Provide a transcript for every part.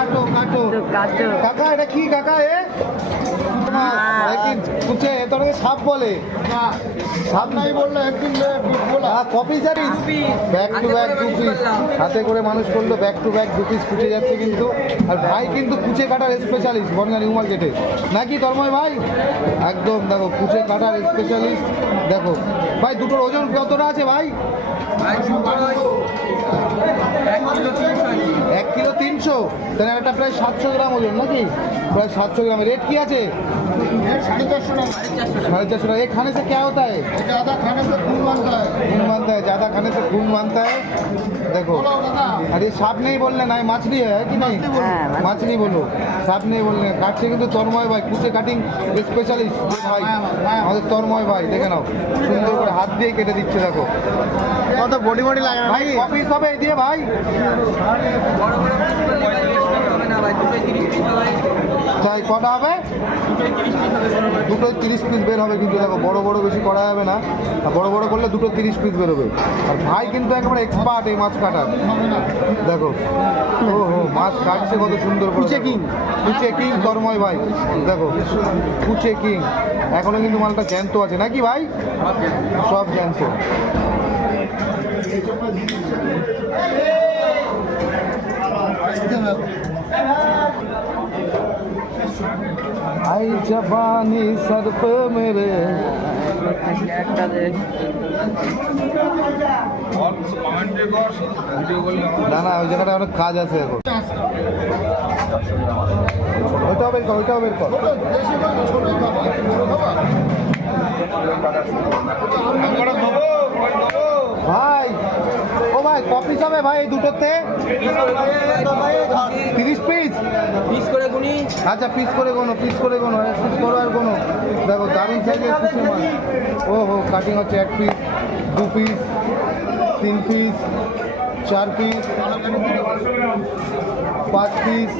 কাটো কাটো কাটো। কাকা এটা কি কাকা এ কুচে তোকে সাপ বলে সাপ নাই বললো একদিন কপি জানিস ব্যাক টু ব্যাক দু পিস হাতে করে মানুষ করলো ব্যাক টু ব্যাক দু পিস কুচে যাচ্ছে কিন্তু আর ভাই কিন্তু কুচে কাটার স্পেশালিস্ট বনগা নিউ মার্কেটে নাকি তন্ময় ভাই একদম দেখো কুচে কাটার স্পেশালিস্ট দেখো ভাই দুটোর ওজন কতটা আছে ভাই 1 কিলো 300 তাহলে একটা প্রায় 700 গ্রাম ওজন নাকি প্রায় 700 ग्राम रेट क्या है 450 टाका। ये खाने से क्या होता है ज़्यादा खाने से खून बनता है ज़्यादा खाने से खून बनता है देखो अरे सांप नहीं बोलने ना मछली है कि नहीं मछली बोलो सांप नहीं बोलने काटছে কিন্তু তন্ময় ভাই কুচে কাটিং স্পেশালিস্ট ভাই আমাদের তন্ময় ভাই দেখে নাও সুন্দর করে হাত দিয়ে কেটে দিচ্ছে দেখো কত বডি বডি লাগে ভাই কপিস হবে এই দিয়ে ভাই তাই কটা হবে দুটোই 30 পিস বের হবে কিন্তু দেখো বড় বড় বেশি করা যাবে না আর বড় বড় করলে দুটো 30 পিস বেরোবে আর ভাই কিন্তু একেবারে এক্সপার্ট এই মাছ কাটার দেখো ও মাছ কাটছে কত সুন্দর করে কুচে কিং তন্ময় ভাই দেখো কুচে কিং এখনো কিন্তু মালটা জ্যান্ত আছে নাকি ভাই সব জ্যান্ত आई जबानी सर पे मेरे না না ওই জায়গাটা অনেক কাজ আছে এখন ওইটাও বের কর ওইটাও বের কর ভাই ও ভাই কপিস হবে ভাই এই দুটোতে 30 পিস পিস করে গুনি আচ্ছা পিস করে কোনো পিস করে কোনো পিস করো আর কোনো দেখো দারুণ সাইজের কুচি মাছ ও হো কাটিং হচ্ছে 1 piece 2 piece 3 piece 4 piece 5 piece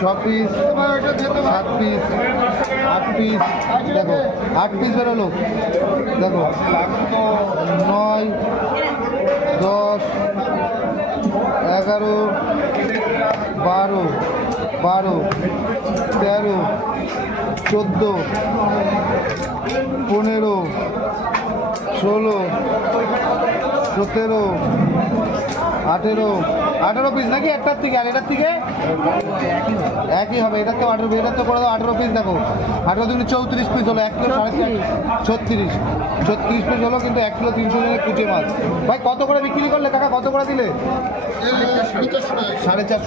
6 piece 7 piece 8 piece দেখো 8 পিস বেরোলো দেখো 9 10 11 12 13 14 15 16 17 18 পিস নাকি একটার থেকে আর এটার থেকে একই হবে এটার তো 18 এটার তো করে দাও 18 পিস দেখো 18 দিনে 34 পিস হলো 1 কিলো 36 পিস হলো কিন্তু 1 কিলো 300 জনের কুচে মাছ ভাই কত করে বিক্রি করলে কাকা কত করে দিলে 450